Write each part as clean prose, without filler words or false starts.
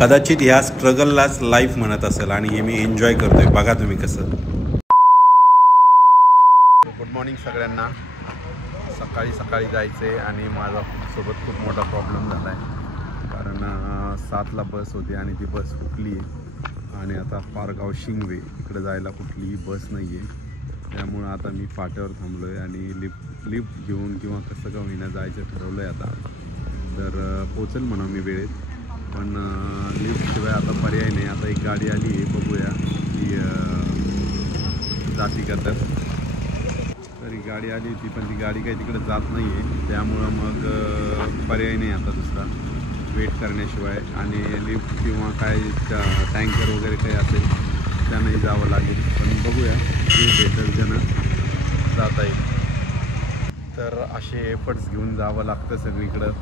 कदाचित ह्या स्ट्रगललाच लाईफ म्हणत असेल आणि हे मी एन्जॉय करतोय. बघा तुम्ही कसं. गुड मॉर्निंग सगळ्यांना. सकाळी जायचं आहे आणि माझा सोबत खूप मोठा प्रॉब्लेम झाला आहे. कारण 7ला बस होती आणि ती बस फुटली आहे आणि आता पारगाव शिंगवे इकडे जायला कुठलीही बस नाही आहे. त्यामुळं आता मी फाट्यावर थांबलो आहे आणि लिफ्ट घेऊन किंवा कसं का होईना जायचं ठरवलं आहे आता. तर पोचेल म्हणा मी वेळेत, पण लिफ्टशिवाय आता पर्याय नाही. आता एक गाडी आली आहे, बघूया की जाती का. तर ही गाडी आली होती पण ती गाडी काही तिकडे जात नाही आहे. त्यामुळं मग पर्याय नाही आता दुसरा वेट करण्याशिवाय. आणि लिफ्ट किंवा काय टँकर वगैरे काही असेल त्यानंही जावं लागेल. पण बघूया जे भेटेल त्यानं जाता येईल. तर असे एफर्ट्स घेऊन जावं लागतं सगळीकडं.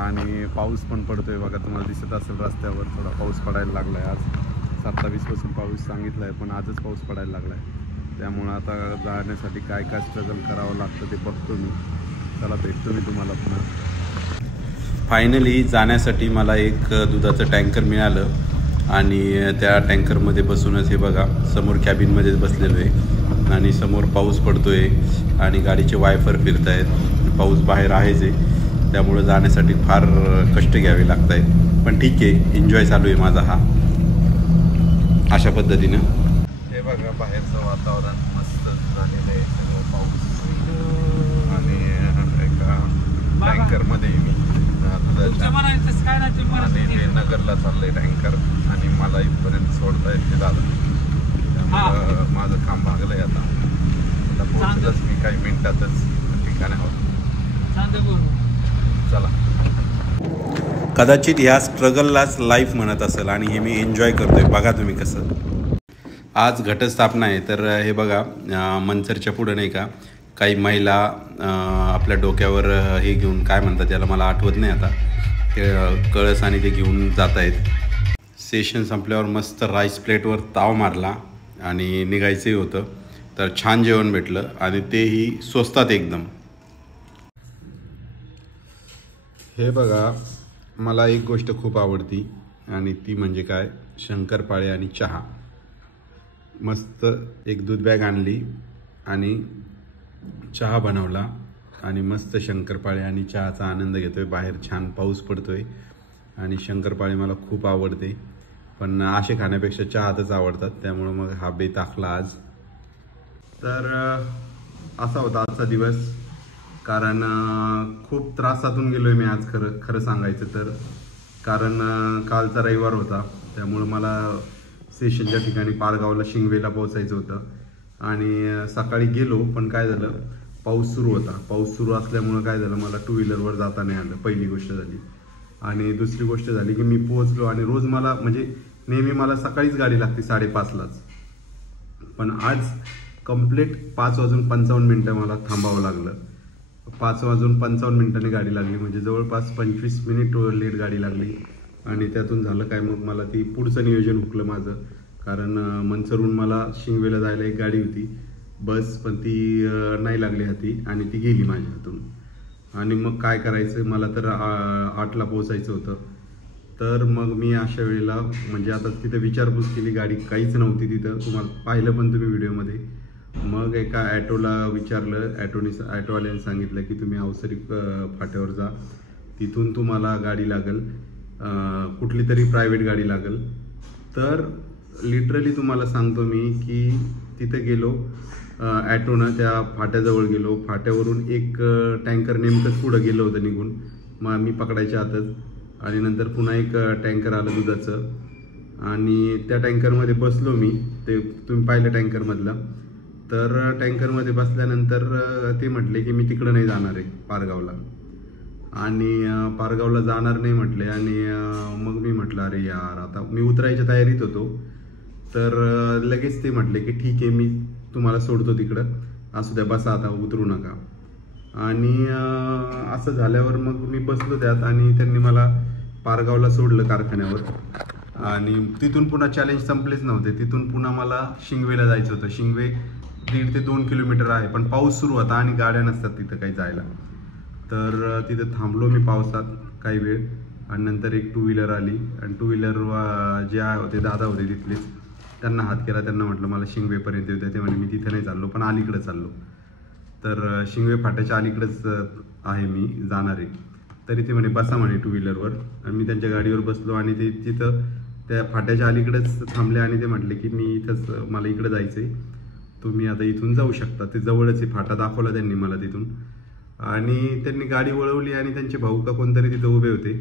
आणि पाऊस पण पडतो आहे बघा, तुम्हाला दिसत असेल रस्त्यावर थोडा पाऊस पडायला लागला आहे. आज 27पासून पाऊस सांगितला आहे पण आजच पाऊस पडायला लागला आहे. त्यामुळं आता जाण्यासाठी काय काय स्ट्रगल करावं लागतं ते बघतो मी. चला भेटतो मी तुम्हाला पुन्हा. फायनली जाण्यासाठी मला एक दुधाचं टँकर मिळालं आणि त्या टँकरमध्ये बसूनच हे बघा समोर कॅबिनमध्ये बसलेलो आहे आणि समोर पाऊस पडतो आहे आणि गाडीचे वायफर फिरत आहेत. पाऊस बाहेर आहेच आहे, त्यामुळं जाण्यासाठी फार कष्ट घ्यावे लागत आहेत. पण ठीक आहे, एन्जॉय चालू आहे माझा हा अशा पद्धतीनं. हे बघा बाहेरचं वातावरण मस्त झालेलं आहे. पाऊस आणि एका टँकरमध्ये मी आणि ते नगरला चाललंय टँकर आणि मला इथपर्यंत सोडता येते दादा. त्यामुळं माझं काम भागलंय आता पोहोचलंच मी काही मिनिटातच ठिकाणावर. चला. कदाचित ह्या स्ट्रगललाच लाईफ म्हणत असेल आणि हे मी एन्जॉय करतोय. बघा तुम्ही कसं. आज घटस्थापना आहे. तर हे बघा मंचरच्या पुढं नाही का काही महिला आपल्या डोक्यावर हे घेऊन, काय म्हणतात त्याला मला आठवत नाही आता, ते कळस आणि ते घेऊन जात आहेत. सेशन संपल्यावर मस्त राईस प्लेटवर ताव मारला आणि निघायचंही होतं. तर छान जेवण भेटलं आणि तेही स्वस्तात एकदम. हे बघा मला एक गोष्ट खूप आवडती आणि ती म्हणजे काय, शंकरपाळे आणि चहा. मस्त एक दूध बॅग आणली आणि चहा बनवला आणि मस्त शंकरपाळे आणि चहाचा आनंद घेतोय. बाहेर छान पाऊस पडतोय आणि शंकरपाळे मला खूप आवडते, पण असे खाण्यापेक्षा चहातच आवडतात. त्यामुळं मग हा बेत आखला आज. तर असा होता आजचा दिवस. कारण खूप त्रासातून गेलो आहे मी आज खरं सांगायचं तर. कारण कालचा रविवार होता, त्यामुळं मला स्टेशनच्या ठिकाणी पारगावला शिंगवेला पोहोचायचं होतं आणि सकाळी गेलो पण काय झालं, पाऊस सुरू होता. पाऊस सुरू असल्यामुळं काय झालं, मला 2 व्हीलरवर जाता नाही आलं, पहिली गोष्ट झाली. आणि दुसरी गोष्ट झाली की मी पोहोचलो आणि रोज मला म्हणजे नेहमी मला सकाळीच गाडी लागते 5:30लाच, पण आज कंप्लीट 5:55 मला थांबावं लागलं. 5:55 गाडी लागली, म्हणजे जवळपास 25 मिनिट लेट गाडी लागली. आणि त्यातून झालं काय, मग मला ती पुढचं नियोजन हुकलं माझं. कारण मंचरहून मला शिंगवेला जायला एक गाडी होती बस, पण ती नाही लागली हाती आणि ती गेली माझ्या हातून. आणि मग काय करायचं, मला तर 8ला पोहोचायचं होतं. तर मग मी अशा वेळेला म्हणजे आता तिथं विचारपूस केली, गाडी काहीच नव्हती तिथं, तुम्हाला पाहिलं पण तुम्ही व्हिडिओमध्ये. मग एका ॲटोला विचारलं, ॲटोवाल्याने सांगितलं की तुम्ही अवसरी फाट्यावर जा, तिथून तुम्हाला गाडी लागेल, कुठली तरी प्रायव्हेट गाडी लागेल. तर लिटरली तुम्हाला सांगतो मी की तिथे गेलो, ॲटोनं त्या फाट्याजवळ गेलो. फाट्यावरून एक टँकर नेमकंच पुढं गेलं होतं निघून, मग मी पकडायच्या आतच. आणि नंतर पुन्हा एक टँकर आलं दुधाचं आणि त्या टँकरमध्ये बसलो मी. ते तुम्ही पाहिलं टँकरमधलं. तर टँकरमध्ये बसल्यानंतर ते म्हटले की मी तिकडं नाही जाणार आहे पारगावला, आणि पारगावला जाणार नाही म्हटले. आणि मग मी म्हटलं अरे यार, आता मी उतरायच्या तयारीत होतो. तर लगेच ते म्हटले की ठीक आहे, मी तुम्हाला सोडतो तिकडं, असू द्या, बसा आता, उतरू नका. आणि असं झाल्यावर मग मी बसलो त्यात आणि त्यांनी मला पारगावला सोडलं कारखान्यावर. आणि तिथून पुन्हा चॅलेंज संपलेच नव्हते. तिथून पुन्हा मला शिंगवेला जायचं होतं. शिंगवे 1.5 ते 2 किलोमीटर आहे, पण पाऊस सुरू होता आणि गाड्या नसतात तिथं काही जायला. तर तिथं थांबलो मी पावसात काही वेळ आणि नंतर एक टू व्हीलर आली आणि टू व्हीलर जे होते दादा होते तिथलेच, त्यांना हात केला. त्यांना म्हटलं मला शिंगवेपर्यंत येऊ द्या. ते म्हणे मी तिथे नाही चाललो पण अलीकडे चाललो. तर शिंगवे फाट्याच्या अलीकडेच आहे मी जाणार आहे. तरी ते म्हणे बसा म्हणे टू व्हीलरवर आणि मी त्यांच्या गाडीवर बसलो आणि ते तिथं त्या फाट्याच्या अलीकडेच थांबले आणि ते म्हटले की मी इथंच, मला इकडे जायचं आहे, तुम्ही आता इथून जाऊ शकता. ते जवळच आहे, फाटा दाखवला त्यांनी मला तिथून. आणि त्यांनी गाडी वळवली आणि त्यांचे भाऊ का कोणतरी तिथं उभे होते.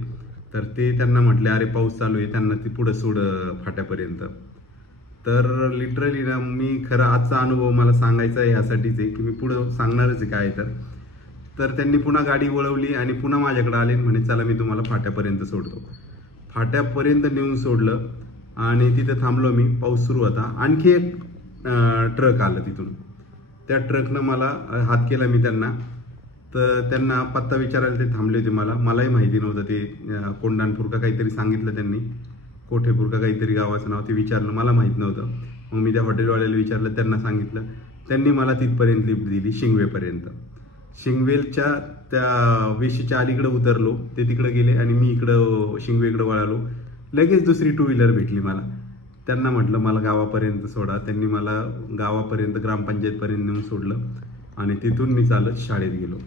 तर ते त्यांना म्हटले अरे पाऊस चालू आहे, त्यांना ती पुढं सोड फाट्यापर्यंत. तर लिटरली ना मी खरं आजचा अनुभव मला सांगायचा आहे यासाठीच आहे की मी पुढं सांगणारच आहे काय. तर त्यांनी पुन्हा गाडी वळवली आणि पुन्हा माझ्याकडे आले म्हणे चला मी तुम्हाला फाट्यापर्यंत सोडतो. फाट्यापर्यंत नेऊन सोडलं आणि तिथे थांबलो मी. पाऊस सुरू होता. आणखी एक ट्रक आलं तिथून. त्या ट्रकनं मला हात केला मी त्यांना. तर त्यांना पत्ता विचारायला ते थांबले होते. मलाही माहिती नव्हतं. ते कोंडाणपूर का काहीतरी सांगितलं त्यांनी, कोठेपूर का काहीतरी गावाचं नाव ते विचारलं, मला माहीत नव्हतं. मग मी त्या हॉटेलवाल्याला विचारलं, त्यांना सांगितलं. त्यांनी मला तिथपर्यंत लिफ्ट दिली शिंगवेपर्यंत. शिंगवेलच्या त्या वेशीच्या अलीकडे उतरलो, ते तिकडे गेले आणि मी इकडं शिंगवेकडे वळालो. लगेच दुसरी टू व्हीलर भेटली मला. त्यांना म्हटलं मला गावापर्यंत सोडा. त्यांनी मला गावापर्यंत ग्रामपंचायतपर्यंत नेऊन सोडलं आणि तिथून मी चालत शाळेत गेलो.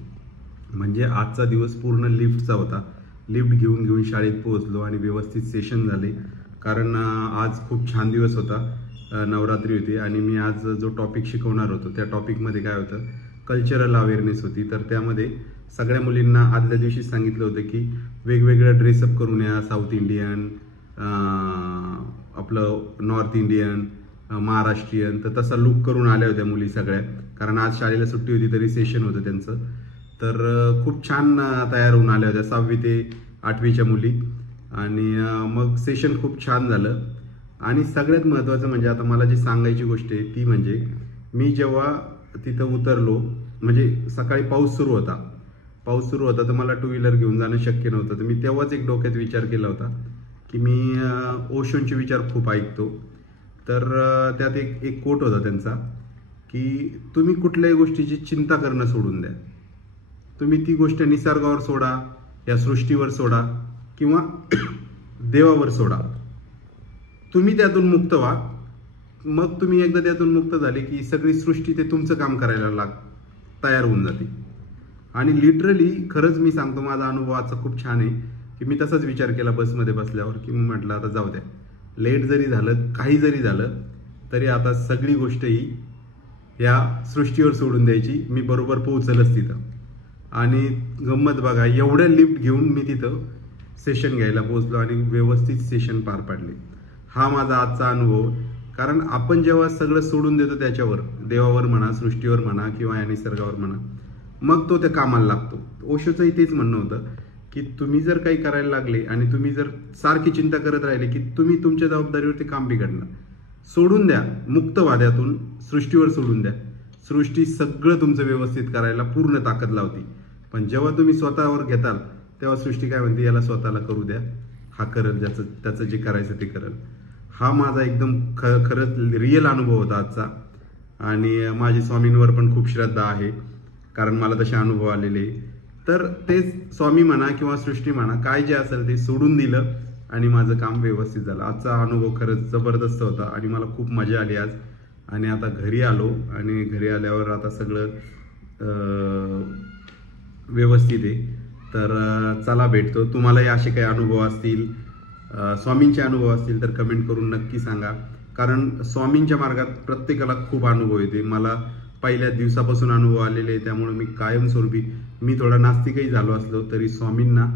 म्हणजे आजचा दिवस पूर्ण लिफ्टचा होता. लिफ्ट घेऊन घेऊन शाळेत पोहोचलो आणि व्यवस्थित सेशन झाले. कारण आज खूप छान दिवस होता, नवरात्री होती आणि मी आज जो टॉपिक शिकवणार होतो त्या टॉपिकमध्ये काय होतं, कल्चरल अवेअरनेस होती. तर त्यामध्ये सगळ्या मुलींना आदल्या दिवशी सांगितलं होतं की वेगवेगळं ड्रेसअप करून या, साऊथ इंडियन, आपलं नॉर्थ इंडियन, महाराष्ट्रीयन. तर तसा लुक करून आल्या होत्या मुली सगळ्या. कारण आज शाळेला सुट्टी होती तरी सेशन होतं त्यांचं. तर खूप छान तयार होऊन आल्या होत्या 6वी ते 8वीच्या मुली. आणि मग सेशन खूप छान झालं. आणि सगळ्यात महत्त्वाचं म्हणजे आता मला जी सांगायची गोष्ट आहे ती म्हणजे मी जेव्हा तिथं उतरलो, म्हणजे सकाळी पाऊस सुरू होता तर मला टू व्हीलर घेऊन जाणं शक्य नव्हतं. तर मी तेव्हाच एक डोक्यात विचार केला होता की मी ओशोंचे विचार खूप ऐकतो. तर त्यात एक कोट होता त्यांचा की तुम्ही कुठल्याही गोष्टीची चिंता करणं सोडून द्या. तुम्ही ती गोष्ट निसर्गावर सोडा, या सृष्टीवर सोडा किंवा देवावर सोडा. तुम्ही त्यातून मुक्त व्हा. मग तुम्ही एकदा त्यातून मुक्त झाले की सगळी सृष्टी ते तुमचं काम करायला तयार होऊन जाते. आणि लिटरली खरंच मी सांगतो, माझा अनुभव आजचा खूप छान आहे की मी तसाच विचार केला बसमध्ये बसल्यावर की मी म्हटलं आता जाऊ द्या, लेट जरी झालं, काही जरी झालं तरी आता सगळी गोष्ट ही या सृष्टीवर सोडून द्यायची. मी बरोबर पोहोचलच तिथं. आणि गंमत बघा, एवढ्या लिफ्ट घेऊन मी तिथं सेशन घ्यायला पोहोचलो आणि व्यवस्थित सेशन पार पाडले. हा माझा आजचा अनुभव. कारण आपण जेव्हा सगळं सोडून देतो त्याच्यावर, देवावर म्हणा, सृष्टीवर म्हणा किंवा या निसर्गावर म्हणा, मग तो त्या कामाला लागतो. ओशोचंही तेच म्हणणं होतं की तुम्ही जर काही करायला लागले आणि तुम्ही जर सारखी चिंता करत राहिले की तुम्ही तुमच्या जबाबदारीवरती काम बिघडणार. सोडून द्या, मुक्त व्हा त्यातून, सृष्टीवर सोडून द्या. सृष्टी सगळं तुमचं व्यवस्थित करायला पूर्ण ताकद लावते. पण जेव्हा तुम्ही स्वतःवर घेताल तेव्हा सृष्टी काय म्हणते, याला स्वतःला करू द्या, हा करेल, त्याचं जे करायचं ते करेल. हा माझा एकदम खरंच रिअल अनुभव होता आजचा. आणि माझी स्वामींवर पण खूप श्रद्धा आहे कारण मला तसे अनुभव आलेले. तर तेच स्वामी म्हणा किंवा सृष्टी म्हणा, काय जे असेल ते सोडून दिलं आणि माझं काम व्यवस्थित झालं. आजचा अनुभव खरंच जबरदस्त होता आणि मला खूप मजा आली आज. आणि आता घरी आलो आणि घरी आल्यावर आता सगळं व्यवस्थित आहे. तर चला भेटतो. तुम्हालाही असे काही अनुभव असतील, स्वामींचे अनुभव असतील तर कमेंट करून नक्की सांगा. कारण स्वामींच्या मार्गात प्रत्येकाला खूप अनुभव येते. मला पहिल्या दिवसापासून अनुभव आलेले आहे. त्यामुळे मी कायमस्वरूपी, मी थोडा नास्तिकही झालो असलो तरी स्वामींना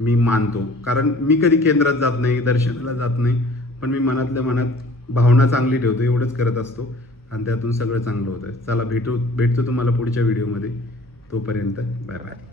मी मानतो. कारण मी कधी केंद्रात जात नाही, दर्शनाला जात नाही, पण मी मनातल्या मनात भावना चांगली ठेवतो, एवढंच करत असतो आणि त्यातून सगळं चांगलं होतं. चला भेटतो तुम्हाला पुढच्या व्हिडिओमध्ये. तोपर्यंत बाय बाय.